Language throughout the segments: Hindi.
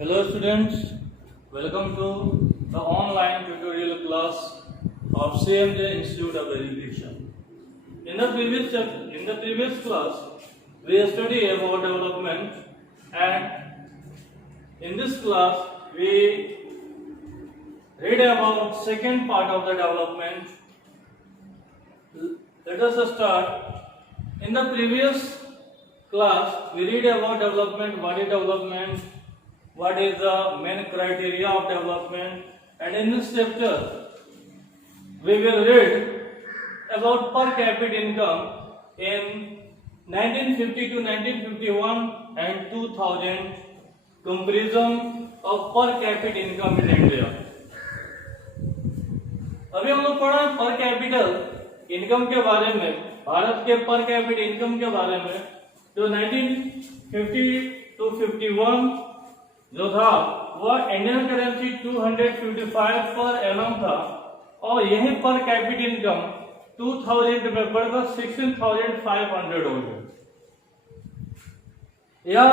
Hello students, welcome to the online tutorial class of CMJ Institute of Education. In the previous class, we studied about development, and in this class we read about second part of the development. Let us start. In the previous class, we read about development, what is development, what is the main criteria of development, and in this chapter we will read about per capita income in 1950 to 1951 and 2000, comparison of per capita income in India. अभी हम लोग पढ़ा पर कैपिटल इनकम के बारे में, भारत के पर कैपिटा इनकम के बारे में, जो 1950 to 51 जो था वह इंडियन करेंसी 255 पर एनम था, और यही पर कैपिटा इनकम 2000 में बढ़कर 16,500 हो गया। यह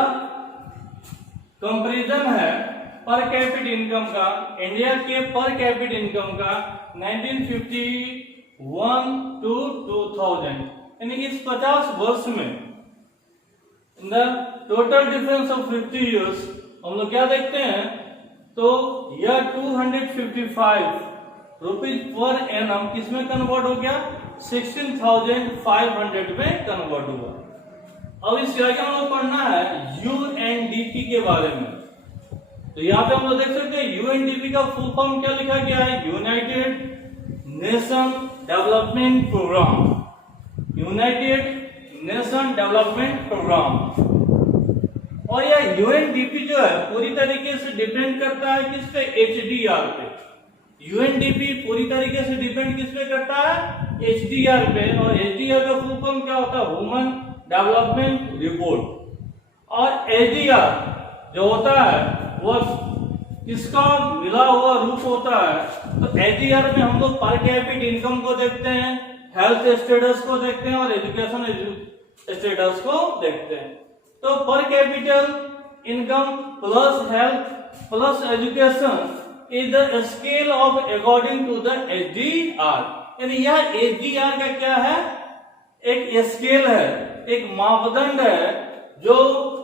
कंपैरिजन है पर कैपिटा इनकम का, इंडिया के पर कैपिटा इनकम का 1951 to 2000, यानी इस 50 वर्ष में in the total difference of 50 years हम लोग क्या देखते हैं, तो यह 255 रुपीज पर एनम किसमें कन्वर्ट हो गया, 16,500 में कन्वर्ट हुआ। अब इसके आगे हम लोग पढ़ना है यूएनडीपी के बारे में। तो यहाँ पे हम लोग देख सकते हैं यूएनडीपी का फुल फॉर्म क्या लिखा गया है, United Nation Development Programme, United Nation Development Programme. और यह यूएनडीपी जो है पूरी तरीके से डिपेंड करता है किस पे, एचडीआर पे। यूएनडीपी पूरी तरीके से डिपेंड किस पे करता है, एचडीआर पे। और एचडीआर का फुल फॉर्म क्या होता है, ह्यूमन डेवलपमेंट रिपोर्ट। और एचडीआर जो होता है वो इसका मिला हुआ रूप होता है। तो एचडीआर में हम लोग पर कैपिटा इनकम को देखते हैं, हेल्थ स्टेटस को देखते हैं और एजुकेशन स्टेटस को देखते हैं। तो पर capital income plus health plus education is the scale of according to the HDR, यानी यह एचडीआर का क्या है, एक स्केल है, एक मापदंड है जो,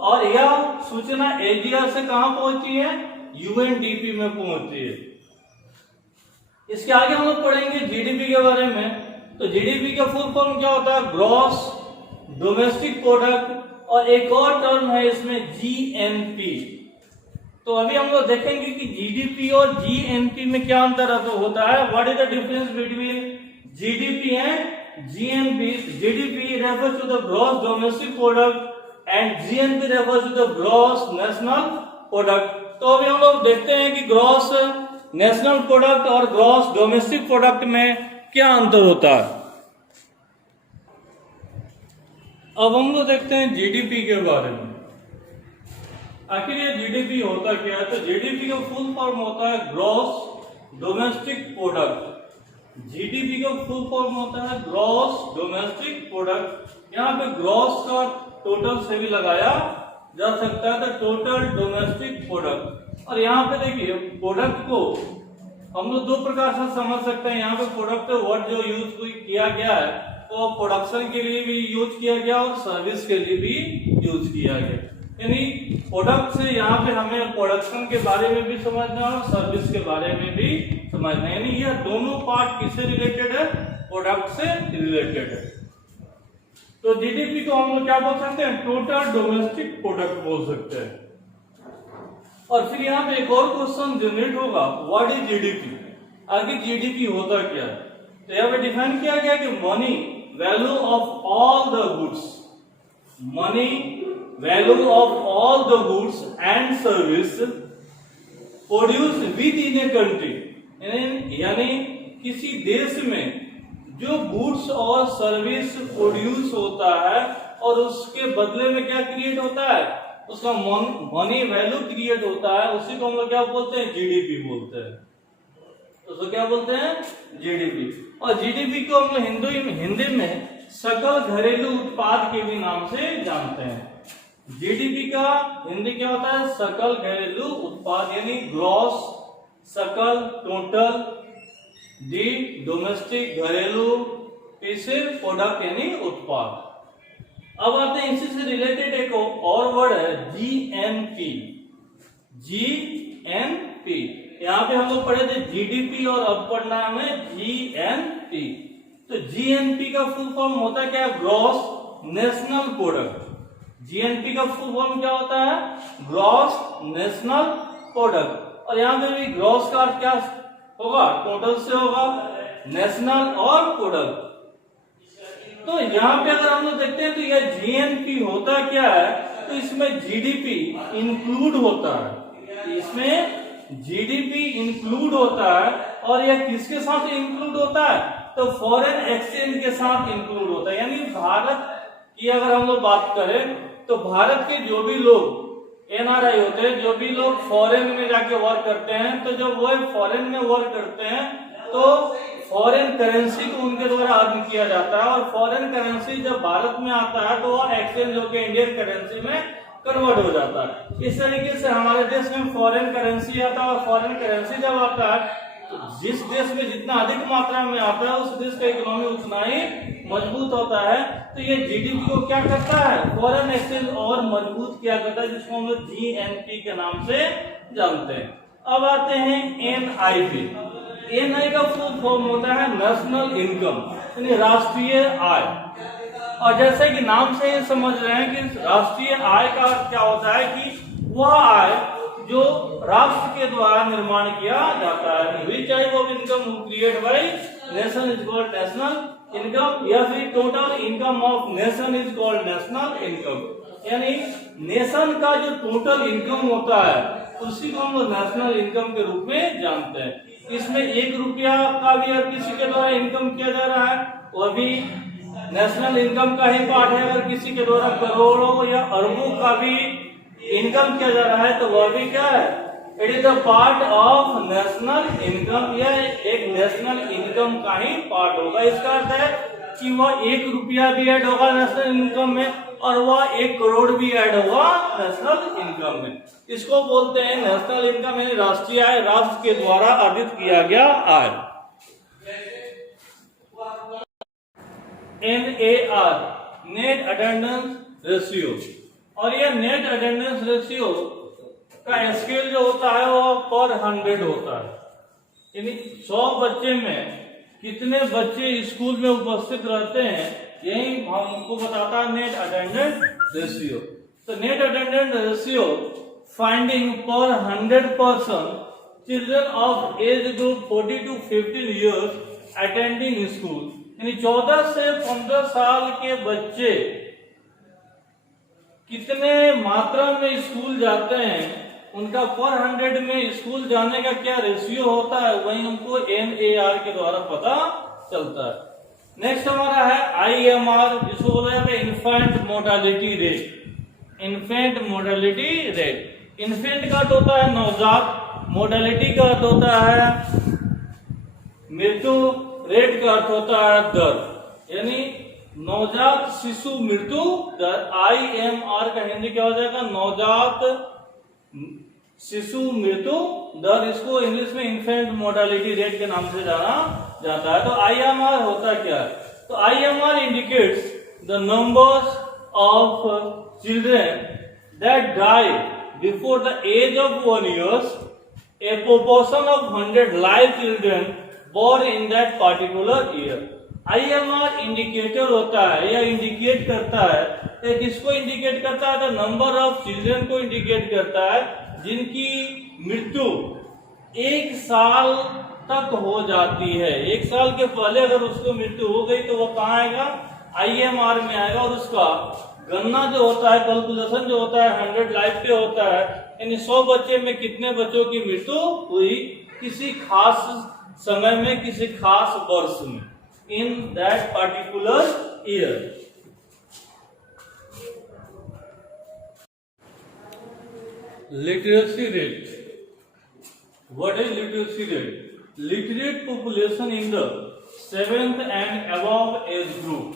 और यह सूचना एचडीआर से कहां पहुंची है, यूएनडीपी में पहुंची है। इसके आगे हम लोग पढ़ेंगे जीडीपी के बारे में। तो जीडीपी का फुल फॉर्म क्या होता है, ग्रॉस डोमेस्टिक प्रोडक्ट, और एक और टर्म है इसमें जीएनपी। तो अभी हम लोग देखेंगे कि जीडीपी और जीएनपी में क्या अंतर होता है, what is the difference between GDP and GNP. GDP refers to the gross domestic product and GNP refers to the gross national product. तो अभी हम लोग देखते हैं कि ग्रॉस नेशनल प्रोडक्ट और ग्रॉस डोमेस्टिक प्रोडक्ट में क्या अंतर होता है। अब हम लोग देखते हैं जीडीपी के बारे में। आखिर ये जीडीपी होता क्या है, तो जीडीपी का फुल फॉर्म होता है ग्रॉस डोमेस्टिक प्रोडक्ट। जीडीपी का फुल फॉर्म होता है ग्रॉस डोमेस्टिक प्रोडक्ट। यहाँ पे ग्रॉस का टोटल से भी लगाया जा सकता है, तो टोटल डोमेस्टिक प्रोडक्ट। और यहाँ पे देखिए प्रोडक्ट को हम लोग दो प्रकार से समझ सकते हैं। यहाँ पे प्रोडक्ट वर्ड जो यूज किया गया है वो प्रोडक्शन के लिए भी यूज किया गया और सर्विस के लिए भी यूज किया गया। यानी प्रोडक्ट से यहाँ पे हमें प्रोडक्शन के बारे में भी समझना और सर्विस के बारे में भी समझना, यानी यह दोनों पार्ट किससे रिलेटेड है, प्रोडक्ट से रिलेटेड है। तो जीडीपी को हम लोग क्या बोल सकते हैं, टोटल डोमेस्टिक प्रोडक्ट बोल सकते हैं। और फिर यहाँ पे एक और क्वेश्चन जनरेट होगा, व्हाट इज जीडीपी, आगे जीडीपी होता क्या है। तो यहाँ पे डिफाइन किया गया कि money value of all the goods, money value of all the goods and service produce with in a country, यानी किसी देश में जो गुड्स और सर्विस प्रोड्यूस होता है और उसके बदले में क्या क्रिएट होता है, उसका मनी वैल्यू क्रिएट होता है, उसी को हम लोग क्या बोलते हैं, जीडीपी बोलते हैं। उसको क्या बोलते हैं, जीडीपी। और जीडीपी को हम लोग हिंदी में सकल घरेलू उत्पाद के भी नाम से जानते हैं। जीडीपी का हिंदी क्या होता है? सकल घरेलू उत्पाद, यानी ग्रॉस, सकल, टोटल, डी डोमेस्टिक घरेलू, पी से प्रोडक्ट यानी उत्पाद। अब आते हैं इसी से रिलेटेड एक और वर्ड है जीएनपी। जीएनपी यहाँ पे हम लोग पढ़े थे जीडीपी और अब पढ़ना है जीएनपी। तो जीएनपी का फुल फॉर्म होता है क्या? Gross national product. जीएनपी का फुल फॉर्म क्या होता है? Gross national product. और यहाँ पे भी ग्रॉस का अर्थ क्या होगा? टोटल से होगा, नेशनल और प्रोडक्ट। तो यहाँ पे अगर हम लोग देखते हैं तो यह जीएनपी होता क्या है? तो इसमें जीडीपी इंक्लूड होता है, इसमें जीडीपी इंक्लूड होता है। और यह किसके साथ इंक्लूड होता है? तो फॉरेन एक्सचेंज के साथ इंक्लूड होता है। यानी भारत की अगर हम लोग बात करें तो भारत के जो भी लोग एनआरआई होते हैं, जो भी लोग फॉरेन में जाके वर्क करते हैं, तो जब वो फॉरेन में वर्क करते हैं तो फॉरेन करेंसी को उनके द्वारा अर्न किया जाता है। और फॉरेन करेंसी जब भारत में आता है तो वह एक्सचेंज होकर इंडियन करेंसी में कन्वर्ट हो जाता है। इस तरीके से हमारे देश में फॉरेन करेंसी आता है, और फॉरेन करेंसी जब आता है तो जिस देश में जितना अधिक मात्रा में आता है उस देश का इकोनॉमी उतना ही मजबूत होता है। तो ये जीडीपी को क्या करता है? फॉरेन एक्सचेंज और मजबूत किया करता है, जिसको हम लोग जीएनपी के नाम से जानते हैं। अब आते हैं एनआईपी। एनआई का फुल फॉर्म होता है नेशनल इनकम, यानी राष्ट्रीय आय। और जैसे कि नाम से ही समझ रहे हैं कि राष्ट्रीय आय का क्या होता है कि वह आय जो राष्ट्र के द्वारा निर्माण किया जाता है। Which type of income create bye nation is called national income, या फिर total income of nation is called national income. यानी नेशन का जो टोटल इनकम होता है उसी को हम लोग नेशनल इनकम के रूप में जानते हैं। इसमें 1 रुपया का भी अगर किसी के द्वारा इनकम किया जा रहा है वह भी नेशनल इनकम का ही पार्ट है। अगर किसी के द्वारा करोड़ों या अरबों का भी इनकम किया जा रहा है तो वह भी क्या है? It is a part of national income. यह एक नेशनल इनकम का ही पार्ट होगा। इसका अर्थ है कि वह 1 रुपया भी ऐड होगा नेशनल इनकम में, और वह 1 करोड़ भी ऐड होगा नेशनल इनकम में। इसको बोलते हैं नेशनल इनकम, यानी राष्ट्रीय आय, राष्ट्र के द्वारा अर्जित किया गया आय। NAR net attendance ratio. और यह नेट अटेंडेंस रेशियो का स्केल जो होता है वो पर 100 होता है। यानी 100 बच्चे में कितने बच्चे स्कूल में उपस्थित रहते हैं, यही हमको बताता है नेट अटेंडेंस रेशियो। तो नेट अटेंडेंस रेशियो फाइंडिंग पर 100% children of age group 40 to 15 years attending school, यानी 14 से 15 साल के बच्चे कितने मात्रा में स्कूल जाते हैं, उनका पर 100 में स्कूल जाने का क्या रेशियो होता है, वही हमको NAR के द्वारा पता चलता है। नेक्स्ट हमारा है IMR, जिसको बोला जाता है infant mortality rate. Infant mortality rate, infant का अर्थ होता है नवजात, मोर्टेलिटी का अर्थ होता है मृत्यु, रेट का अर्थ होता है दर, यानी नवजात शिशु मृत्यु दर। IMR का हिंदी क्या हो जाएगा? नवजात शिशु मृत्यु दर। इसको इंग्लिश में इन्फेंट मोर्टेलिटी रेट के नाम से जाना जाता है। तो IMR होता क्या है? तो IMR indicates the numbers of children that die before the age of 1 year, a proportion of 100 live children born in that particular year। IMR indicator होता है, यह इंडिकेट करता है, किसको इंडिकेट करता है? तो नंबर ऑफ चिल्ड्रन को इंडिकेट करता है जिनकी मृत्यु 1 साल तक हो जाती है। 1 साल के पहले अगर उसको मृत्यु हो गई तो वो कहाँ आएगा? IMR में आएगा। और उसका गणना जो होता है, कैलकुलेशन जो होता है 100 लाइफ पे होता है, यानी 100 बच्चे में कितने बच्चों की मृत्यु हुई किसी खास समय में, किसी खास वर्ष में, in that particular year. Literacy rate. What is literacy rate? Literate population in the 7th and above age group.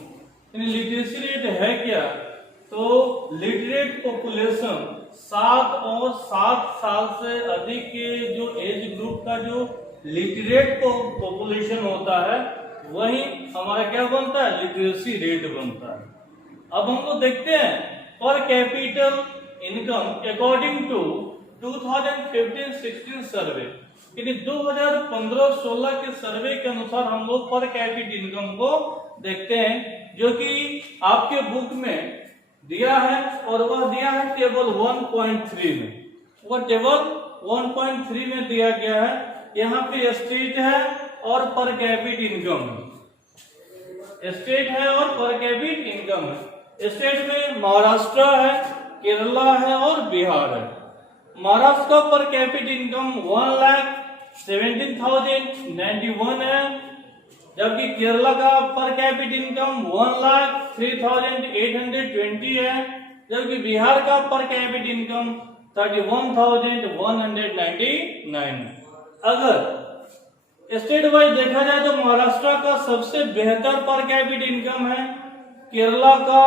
यानी लिटरेसी रेट है क्या? तो लिटरेट पॉपुलेशन 7 और 7 साल से अधिक के जो एज ग्रुप का जो लिटरेट पॉपुलेशन होता है वही हमारा क्या बनता है, लिटरेसी रेट बनता है। अब हम लोग देखते हैं पर कैपिटल इनकम अकॉर्डिंग टू 2015-16 सर्वे, यानी 2015-16 के सर्वे के अनुसार हम लोग पर कैपिटल इनकम को देखते हैं, जो कि आपके बुक में दिया है और वह दिया है टेबल 1.3 में। वह टेबल 1.3 में दिया गया है। यहाँ पे स्टेट है और पर कैपिटल इनकम है, स्टेट है और पर कैपिटल इनकम है। स्टेट में महाराष्ट्र है, केरला है और बिहार है। महाराष्ट्र का पर कैपिटल इनकम 1,17,091 है, जबकि केरला का पर कैपिटल इनकम 1,03,820 है, जबकि बिहार का पर कैपिटल इनकम 31,199 है। अगर स्टेट वाइज देखा जाए तो महाराष्ट्र का सबसे बेहतर पर कैपिटल इनकम है, केरला का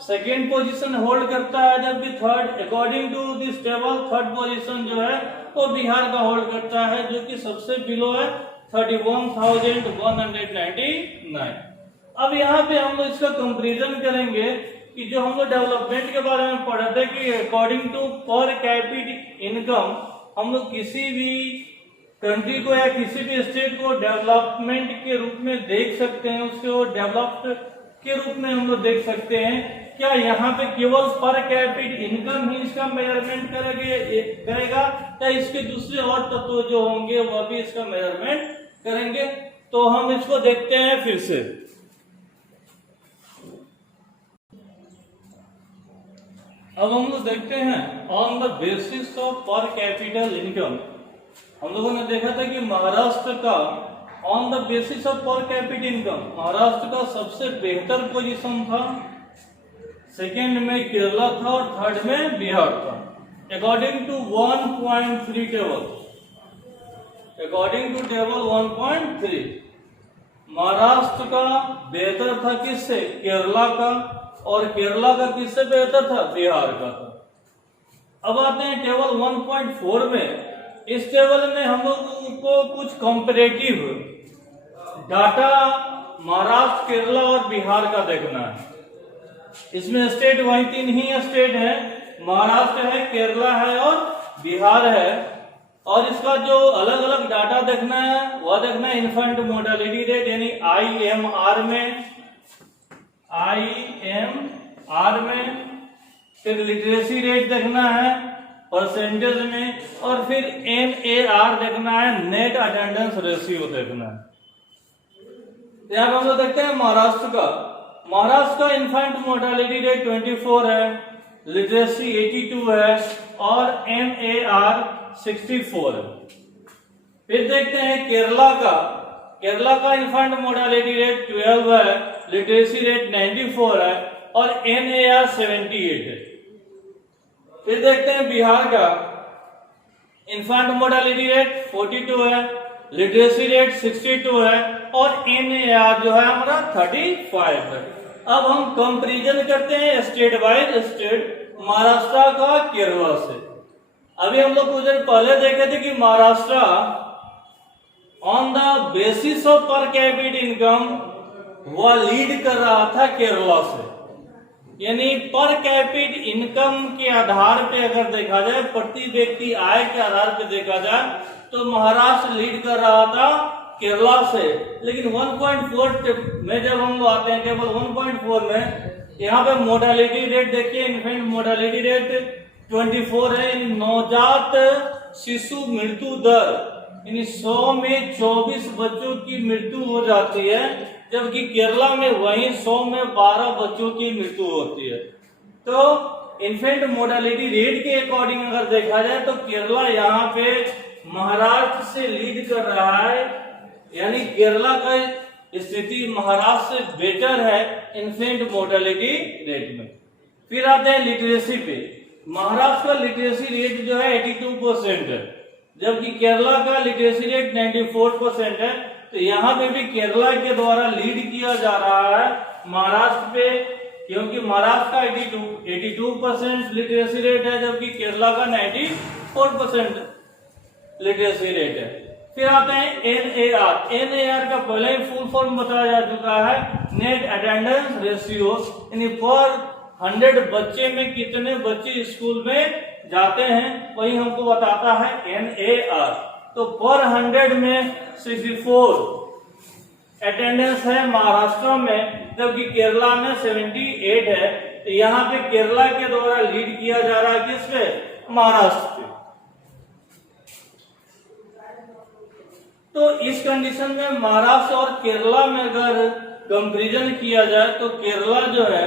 सेकेंड पोजीशन होल्ड करता है, जबकि third according to this table third position जो है वो बिहार का होल्ड करता है, जो कि सबसे बिलो है 31,199। अब यहाँ पे हम लोग इसका कंपैरिजन करेंगे कि जो हम लोग डेवलपमेंट के बारे में पढ़े थे कि अकॉर्डिंग टू पर कैपिटल इनकम हम लोग किसी भी कंट्री को या किसी भी स्टेट को डेवलपमेंट के रूप में देख सकते हैं, उसको डेवलप्ड के रूप में हम लोग देख सकते हैं। क्या यहाँ पे केवल पर कैपिटल इनकम ही इसका मेजरमेंट करेगा या इसके दूसरे और तत्व जो होंगे वह भी इसका मेजरमेंट करेंगे? तो हम इसको देखते हैं फिर से। अब हम लोग देखते हैं ऑन द बेसिस ऑफ पर कैपिटल इनकम। हम लोगों ने देखा था कि महाराष्ट्र का ऑन द बेसिस ऑफ पर कैपिटल इनकम महाराष्ट्र का सबसे बेहतर पोजीशन था, सेकेंड में केरला था और थर्ड में बिहार था। According to 1.3 table, according to table 1.3 Maharashtra का बेहतर था किससे, केरला का, और केरला का किससे बेहतर था, बिहार का था। अब आते हैं टेबल 1.4 में। इस टेबल में हम लोगों को कुछ कंपैरेटिव डाटा महाराष्ट्र, केरला और बिहार का देखना है। इसमें स्टेट वही 3 ही स्टेट है, महाराष्ट्र है, केरला है और बिहार है। और इसका जो अलग अलग डाटा देखना है वह देखना है इन्फेंट मोर्टेलिटी रेट यानी IMR में, फिर लिटरेसी रेट देखना है परसेंटेज में, और फिर NAR देखना है, नेट अटेंडेंस रेशियो देखना है। यहाँ पर हम लोग देखते हैं महाराष्ट्र का इन्फेंट मोर्टेलिटी रेट 24 है, लिटरेसी 82 है और NAR 64 है। फिर देखते हैं केरला का इन्फेंट मोर्टेलिटी रेट 12 है, लिटरेसी रेट 94 है और NAR 78 है। फिर देखते हैं बिहार का इन्फेंट मोर्टेलिटी रेट 42 है, लिटरेसी रेट 62 है और NAR जो है हमारा 35 है। अब हम कंपैरिजन करते हैं स्टेट वाइज स्टेट, महाराष्ट्र का केरला से। अभी हम लोग कुछ देर पहले देखे थे कि Maharashtra on the basis of पर कैपिटल इनकम वह लीड कर रहा था केरला से, यानी पर कैपिटल इनकम के आधार पे अगर देखा जाए, प्रति व्यक्ति आय के आधार पे देखा जाए तो महाराष्ट्र लीड कर रहा था केरला से। लेकिन 1.4 में जब हम लोग आते हैं टेबल 1.4 में, यहाँ पे मोर्टेलिटी रेट देखिए, इन्फेंट मोर्टेलिटी रेट 24 है, नवजात शिशु मृत्यु दर यानी 100 में 24 बच्चों की मृत्यु हो जाती है, जबकि केरला में वही 100 में 12 बच्चों की मृत्यु होती है। तो इन्फेंट मोर्टेलिटी रेट के अकॉर्डिंग अगर देखा जाए तो केरला यहाँ पे महाराष्ट्र से लीड कर रहा है, यानी केरला का स्थिति महाराष्ट्र से बेटर है इन्फेंट मोर्टेलिटी रेट में। फिर आते हैं लिटरेसी पे। महाराष्ट्र का लिटरेसी रेट जो है 82% है, जबकि केरला का लिटरेसी रेट 94% है। तो यहाँ पे भी केरला के द्वारा लीड किया जा रहा है महाराष्ट्र पे क्योंकि महाराष्ट्र का 82% लिटरेसी रेट है, जबकि केरला का 94% लिटरेसी रेट है। फिर आते हैं NAR। NAR का पहले ही फुल फॉर्म बताया जा चुका है, नेट अटेंडेंस रेशियो, यानी पर 100 बच्चे में कितने बच्चे स्कूल में जाते हैं, वही हमको बताता है NAR। तो पर 100 में 64 अटेंडेंस है महाराष्ट्र में, जबकि केरला में 78 है। तो यहाँ पे केरला के द्वारा लीड किया जा रहा है, किस पे? महाराष्ट्र पे। तो इस कंडीशन में महाराष्ट्र और केरला में अगर कंपैरिजन किया जाए तो केरला जो है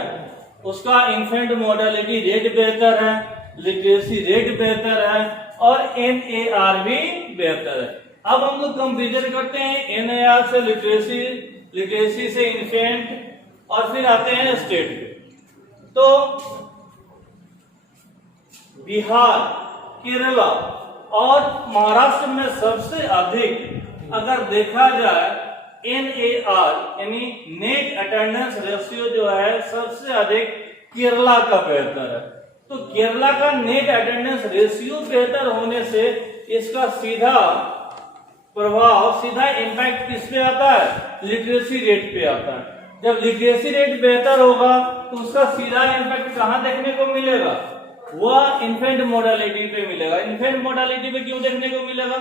उसका इन्फेंट मोर्टेलिटी रेट बेहतर है, लिटरेसी रेट बेहतर है और NAR भी बेहतर है। अब हम लोग कंपैरिजन करते हैं NAR से लिटरेसी, लिटरेसी से इन्फेंट, और फिर आते हैं स्टेट पे। तो बिहार, केरला और महाराष्ट्र में सबसे अधिक अगर देखा जाए NAR यानी नेट अटेंडेंस रेशियो जो है सबसे अधिक केरला का बेहतर है। तो केरला का नेट अटेंडेंस रेशियो बेहतर होने से इसका सीधा प्रभाव, सीधा इम्पैक्ट किस पे आता है? लिटरेसी रेट पे आता है। जब लिटरेसी रेट बेहतर होगा तो उसका सीधा इम्पैक्ट कहाँ देखने को मिलेगा? वह इन्फेंट मोर्टेलिटी पे मिलेगा। इन्फेंट मोर्टेलिटी पे क्यों देखने को मिलेगा?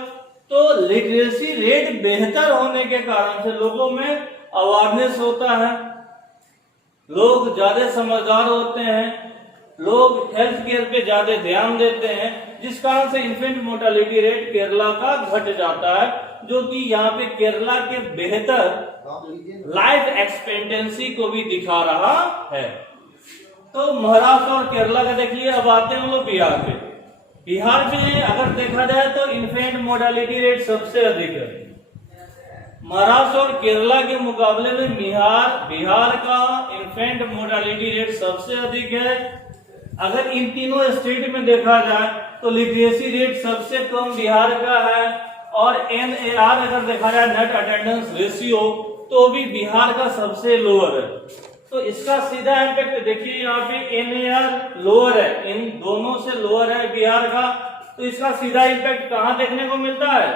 तो लिटरेसी रेट बेहतर होने के कारण से लोगों में अवेयरनेस होता है, लोग ज्यादा समझदार होते हैं, लोग हेल्थ केयर पे ज्यादा ध्यान देते हैं, जिस कारण से इन्फेंट मोर्टेलिटी रेट केरला का घट जाता है, जो कि यहाँ पे केरला के बेहतर लाइफ एक्सपेक्टेंसी को भी दिखा रहा है। तो महाराष्ट्र और केरला का देखिए। अब आते हैं हम लोग बिहार पे। बिहार में अगर देखा जाए तो इन्फेंट मोर्टेलिटी रेट सबसे अधिक है। महाराष्ट्र और केरला के मुकाबले में बिहार का इन्फेंट मोर्टेलिटी रेट सबसे अधिक है। अगर इन तीनों स्टेट में देखा जाए तो लिटरेसी रेट सबसे कम बिहार का है, और NAR अगर देखा जाए नेट अटेंडेंस रेशियो तो भी बिहार का सबसे लोअर है। तो इसका सीधा इम्पैक्ट देखिए, यहाँ पे NAR लोअर है, इन दोनों से लोअर है बिहार का। तो इसका सीधा इम्पैक्ट कहाँ देखने को मिलता है?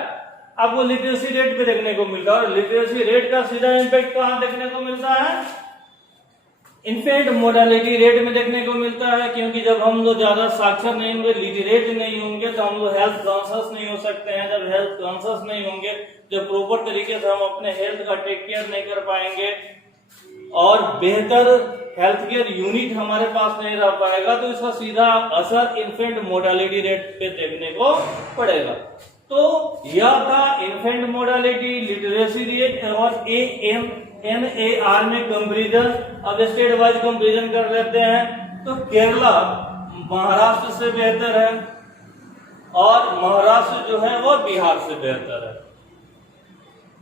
आपको लिटरेसी रेट पे देखने को मिलता है। और लिटरेसी रेट का सीधा इम्पैक्ट कहाँ देखने को मिलता है? इन्फेंट मोर्टेलिटी रेट में देखने को मिलता है, क्योंकि जब हम लोग ज्यादा साक्षर नहीं होंगे, लिटरेट नहीं होंगे, तो हम लोग हेल्थ कॉन्शियस नहीं हो सकते हैं। जब हेल्थ कॉन्शियस नहीं होंगे, जब प्रॉपर तरीके से हम अपने हेल्थ का टेक केयर नहीं कर पाएंगे और बेहतर हेल्थ केयर यूनिट हमारे पास नहीं रह पाएगा, तो इसका सीधा असर इन्फेंट मोर्टेलिटी रेट पे देखने को पड़ेगा। तो यह था इन्फेंट मोर्टेलिटी, लिटरेसी रेट और NAR में कंपैरिजन। अब स्टेट वाइज कंपैरिजन कर लेते हैं। तो केरला महाराष्ट्र से बेहतर है और महाराष्ट्र जो है वो बिहार से बेहतर है।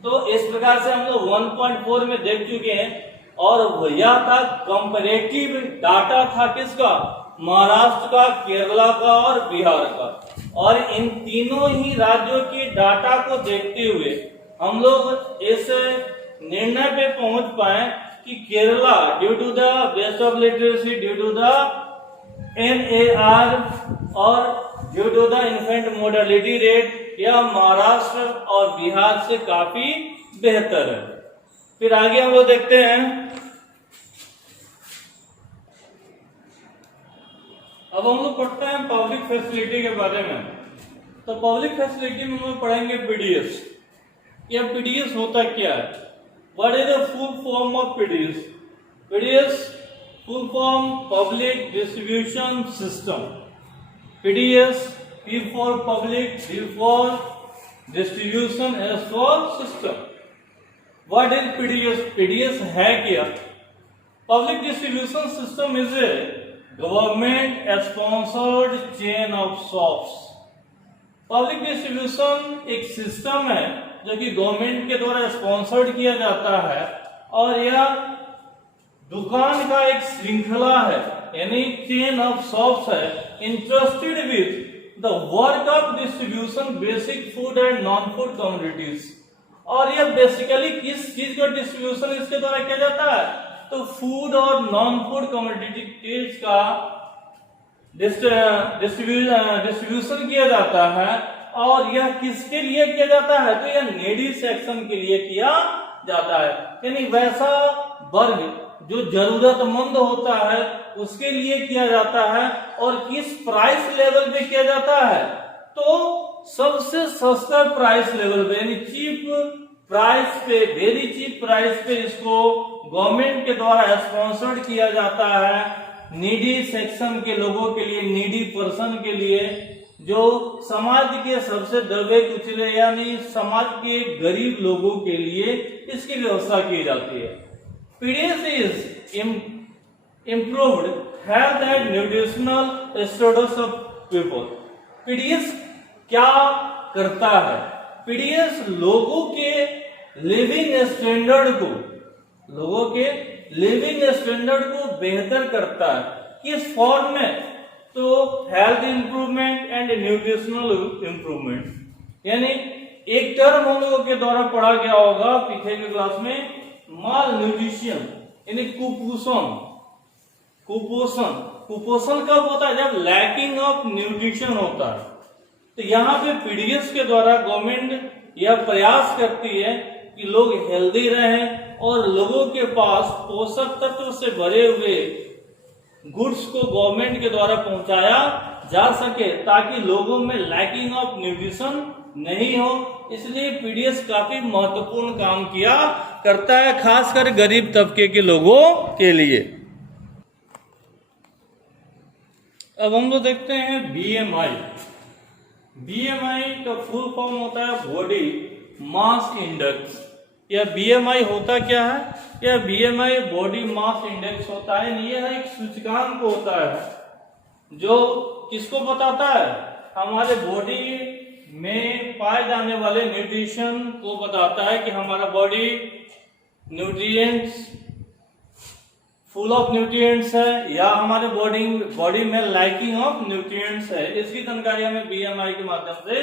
तो इस प्रकार से हम लोग 1.4 में देख चुके हैं, और यह था कंपैरेटिव डाटा था किसका? महाराष्ट्र का, केरला का और बिहार का। और इन तीनों ही राज्यों के डाटा को देखते हुए हम लोग इस निर्णय पे पहुंच पाए कि Kerala due to the best of literacy, due to the NAR और due to the infant mortality rate, यह महाराष्ट्र और बिहार से काफी बेहतर है। फिर आगे हम लोग देखते हैं। अब हम लोग पढ़ते हैं पब्लिक फैसिलिटी के बारे में। तो पब्लिक फैसिलिटी में हम लोग पढ़ेंगे PDS। यह PDS होता क्या है? What is the full form of PDS? PDS full form Public Distribution System. PDS, P for Public, D for Distribution, S for System. What is PDS? PDS है क्या? Public Distribution System is a government sponsored chain of shops. Public distribution एक सिस्टम है जो कि गवर्नमेंट के द्वारा स्पॉन्सर्ड किया जाता है, और यह दुकान का एक श्रृंखला है, यानी चेन ऑफ शॉप्स है, interested with the work of distribution basic food and non food commodities. और यह बेसिकली किस चीज का डिस्ट्रीब्यूशन इसके द्वारा किया जाता है? तो फूड और नॉन फूड कमोडिटीज का डिस्ट्रीब्यूशन किया जाता है, और यह किसके लिए किया जाता है, तो यह नीडी सेक्शन के लिए किया जाता है। यानी वैसा वर्ग जो जरूरतमंद होता है उसके लिए किया जाता है। और किस प्राइस लेवल पे किया जाता है, तो सबसे सस्ता प्राइस लेवल पे, यानी चीप प्राइस पे, वेरी चीप प्राइस पे इसको गवर्नमेंट के द्वारा स्पॉन्सर्ड किया जाता है नीडी सेक्शन के लोगों के लिए, नीडी पर्सन के लिए, जो समाज के सबसे दबे कुचले यानी समाज के गरीब लोगों के लिए इसकी व्यवस्था की जाती है। PDS is improved health and nutritional status of people. PDS क्या करता है, पीडीएस लोगों के लिविंग स्टैंडर्ड को, लोगों के लिविंग स्टैंडर्ड को बेहतर करता है। किस फॉर्म में, तो health improvement and nutritional improvement. यानी एक टर्म हम लोगों के द्वारा पढ़ा गया होगा पीछे के क्लास में, माल न्यूट्रिशन यानी कुपोषण। कुपोषण, कुपोषण कब होता है, जब लैकिंग ऑफ न्यूट्रिशन होता है। तो यहाँ पे पीडीएस के द्वारा गवर्नमेंट यह प्रयास करती है कि लोग हेल्दी रहें और लोगों के पास पोषक तत्व से भरे हुए गुड्स को गवर्नमेंट के द्वारा पहुंचाया जा सके, ताकि लोगों में लैकिंग ऑफ न्यूट्रिशन नहीं हो। इसलिए पीडीएस काफी महत्वपूर्ण काम किया करता है, खासकर गरीब तबके के लोगों के लिए। अब हम लोग देखते हैं बीएमआई। बीएमआई का फुल फॉर्म होता है बॉडी मास इंडेक्स। यह बीएमआई होता क्या है, यह बीएमआई बॉडी मास इंडेक्स होता है। यह एक सूचकांक होता है जो किसको बताता है, हमारे बॉडी में पाए जाने वाले न्यूट्रिशन को बताता है कि हमारा body nutrients full of nutrients है या हमारे बॉडी में लैकिंग ऑफ न्यूट्रिएंट्स है। इसकी जानकारी हमें बीएमआई के माध्यम से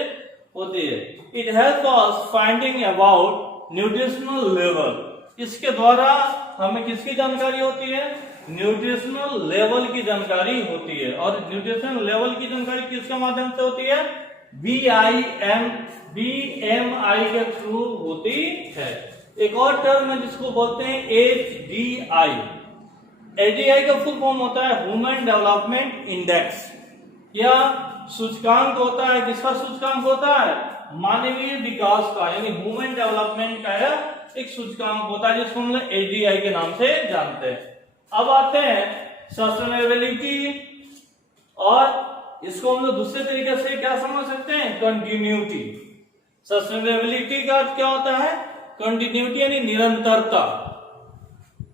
होती है। It help us finding about nutritional level. इसके द्वारा हमें किसकी जानकारी होती है, न्यूट्रिशनल लेवल की जानकारी होती है। और न्यूट्रिशनल लेवल की जानकारी किसके माध्यम से होती है, बीएमआई के थ्रू होती है। एक और टर्म है जिसको बोलते हैं एचडीआई। एचडीआई का फुल फॉर्म होता है ह्यूमन डेवलपमेंट इंडेक्स। यह सूचकांक होता है, किसका सूचकांक होता है, मानवीय विकास का, यानी ह्यूमन डेवलपमेंट का एक सूचकांक होता है जिसको हम लोग एचडीआई के नाम से जानते हैं। अब आते हैं सस्टेनेबिलिटी, और इसको हम लोग दूसरे तरीके से क्या समझ सकते हैं, कंटिन्यूटी। सस्टेनेबिलिटी का अर्थ क्या होता है, कंटिन्यूटी यानी निरंतरता।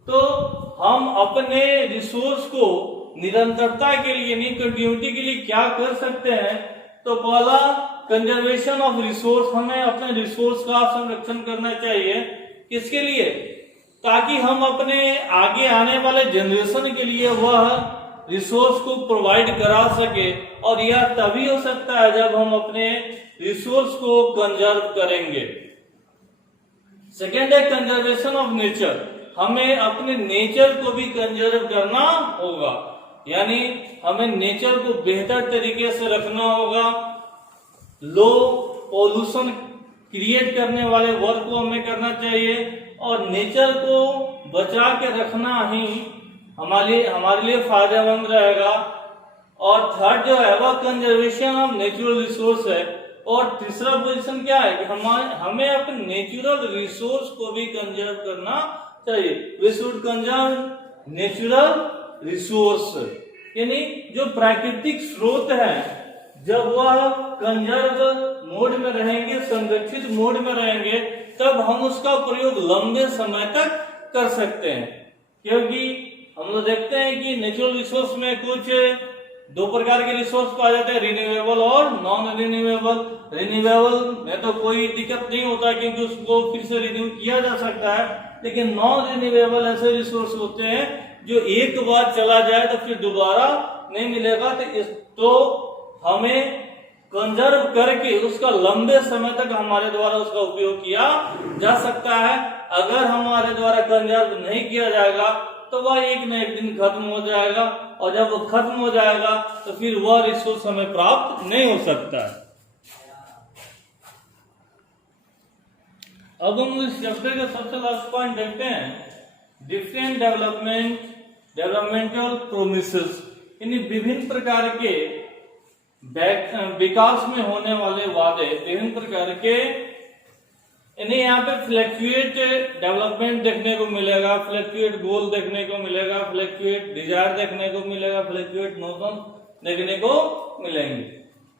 तो हम अपने रिसोर्स को निरंतरता के लिए यानी कंटिन्यूटी के लिए क्या कर सकते हैं, तो पहला कंजर्वेशन ऑफ रिसोर्स, हमें अपने रिसोर्स का संरक्षण करना चाहिए। किसके लिए, ताकि हम अपने आगे आने वाले जनरेशन के लिए वह रिसोर्स को प्रोवाइड करा सके। और यह तभी हो सकता है जब हम अपने रिसोर्स को कंजर्व करेंगे। सेकेंड है कंजर्वेशन ऑफ नेचर। हमें अपने नेचर को भी कंजर्व करना होगा, यानी हमें नेचर को बेहतर तरीके से रखना होगा। लो पॉल्यूशन क्रिएट करने वाले वर्क को हमें करना चाहिए, और नेचर को बचा के रखना ही हमारे लिए फायदेमंद रहेगा। और थर्ड जो है वह कंजर्वेशन ऑफ नेचुरल रिसोर्स है। और तीसरा पोजीशन क्या है कि हमें अपने नेचुरल रिसोर्स को भी कंजर्व करना चाहिए। We should conserve natural resource, यानी जो प्राकृतिक स्रोत है जब वह कंजर्व मोड में रहेंगे, संरक्षित मोड में रहेंगे, तब हम उसका प्रयोग लंबे समय तक कर सकते हैं। क्योंकि हम लोग देखते हैं कि नेचुरल रिसोर्स में कुछ दो प्रकार के रिसोर्स पाए जाते हैं, रिन्यूएबल और नॉन रिन्यूएबल। रिन्यूएबल में तो कोई दिक्कत नहीं होता क्योंकि उसको फिर से रिन्यू किया जा सकता है, लेकिन नॉन रिन्यूएबल ऐसे रिसोर्स होते हैं जो एक बार चला जाए तो फिर दोबारा नहीं मिलेगा। तो हमें कंजर्व करके उसका लंबे समय तक हमारे द्वारा उसका उपयोग किया जा सकता है। अगर हमारे द्वारा कंजर्व नहीं किया जाएगा तो वह एक न एक दिन खत्म हो जाएगा, और जब वो खत्म हो जाएगा तो फिर वह रिसोर्स हमें प्राप्त नहीं हो सकता है। अब हम इस चैप्टर का सबसे लास्ट पॉइंट देखते हैं, डिफरेंट डेवलपमेंटल प्रोमिसेस, यानी विभिन्न प्रकार के विकास में होने वाले वादे, विभिन्न प्रकार के, यानी यहाँ पे फ्लैक्चुएट डेवलपमेंट देखने को मिलेगा, फ्लैक्चुएट गोल देखने को मिलेगा, फ्लैक्चुएट डिजायर देखने को मिलेगा, फ्लैक्चुएट नोशन देखने को मिलेंगे।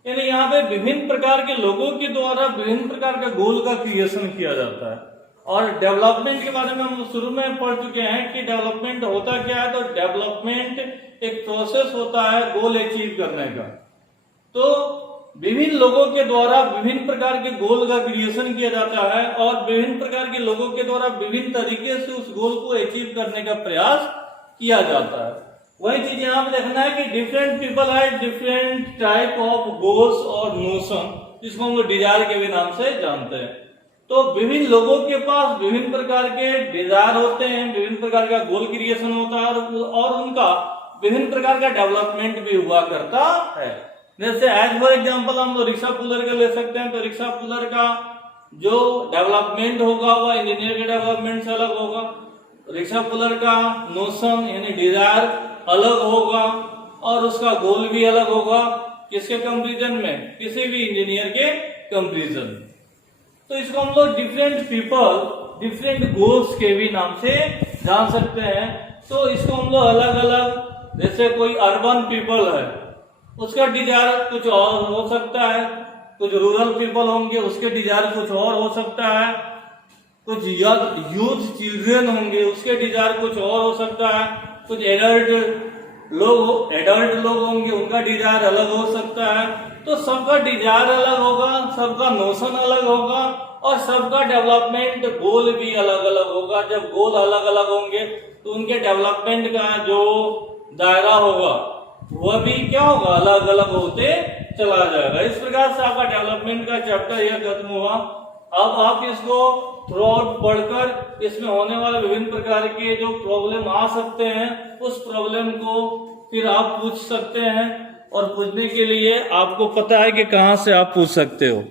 यानी यहाँ पे विभिन्न प्रकार के लोगों के द्वारा विभिन्न प्रकार का गोल का क्रिएशन किया जाता है। और डेवलपमेंट के बारे में हम शुरू में पढ़ चुके हैं कि डेवलपमेंट होता क्या है। तो डेवलपमेंट एक प्रोसेस होता है गोल अचीव करने का। तो विभिन्न लोगों के द्वारा विभिन्न प्रकार के गोल का क्रिएशन किया जाता है, और विभिन्न प्रकार के लोगों के द्वारा विभिन्न तरीके से उस गोल को अचीव करने का प्रयास किया जाता है। वही चीज यहाँ पे देखना है कि डिफरेंट पीपल है डिफरेंट टाइप ऑफ गोल्स और नोशन, जिसको हम लोग डिजायर के भी नाम से जानते हैं। तो विभिन्न लोगों के पास विभिन्न प्रकार के डिजायर होते हैं, विभिन्न प्रकार का गोल क्रिएशन होता है, और उनका विभिन्न प्रकार का डेवलपमेंट भी हुआ करता है। जैसे एज फॉर एग्जाम्पल हम लोग रिक्शा पुलर का ले सकते हैं। तो रिक्शा पुलर का जो डेवलपमेंट होगा वह इंजीनियर के डेवलपमेंट से अलग होगा। रिक्शा पुलर का नोशन यानी डिजायर अलग होगा, और उसका गोल भी अलग होगा। किसके कंपैरिजन में? किसी भी इंजीनियर के कंपैरिजन। तो इसको हम लोग डिफरेंट पीपल डिफरेंट गोल्स के भी नाम से जान सकते हैं। तो इसको हम लोग अलग अलग, जैसे कोई अर्बन पीपल है उसका डिजायर कुछ और हो सकता है, कुछ रूरल पीपल होंगे उसके डिजायर कुछ और हो सकता है, कुछ यूथ चिल्ड्रन होंगे उसके डिजायर कुछ और हो सकता है, कुछ एडल्ट लोग होंगे उनका डिजायर अलग हो सकता है। तो सबका डिजायर अलग होगा, सबका नोशन अलग होगा, और सबका डेवलपमेंट गोल भी अलग अलग होगा। जब गोल अलग अलग होंगे तो उनके डेवलपमेंट का जो दायरा होगा वह भी क्या होगा, अलग अलग होते चला जाएगा। इस प्रकार से आपका डेवलपमेंट का चैप्टर यह खत्म हुआ। अब आप इसको थ्रू आउट पढ़कर इसमें होने वाले विभिन्न प्रकार के जो प्रॉब्लम आ सकते हैं उस प्रॉब्लम को फिर आप पूछ सकते हैं, और पूछने के लिए आपको पता है कि कहाँ से आप पूछ सकते हो।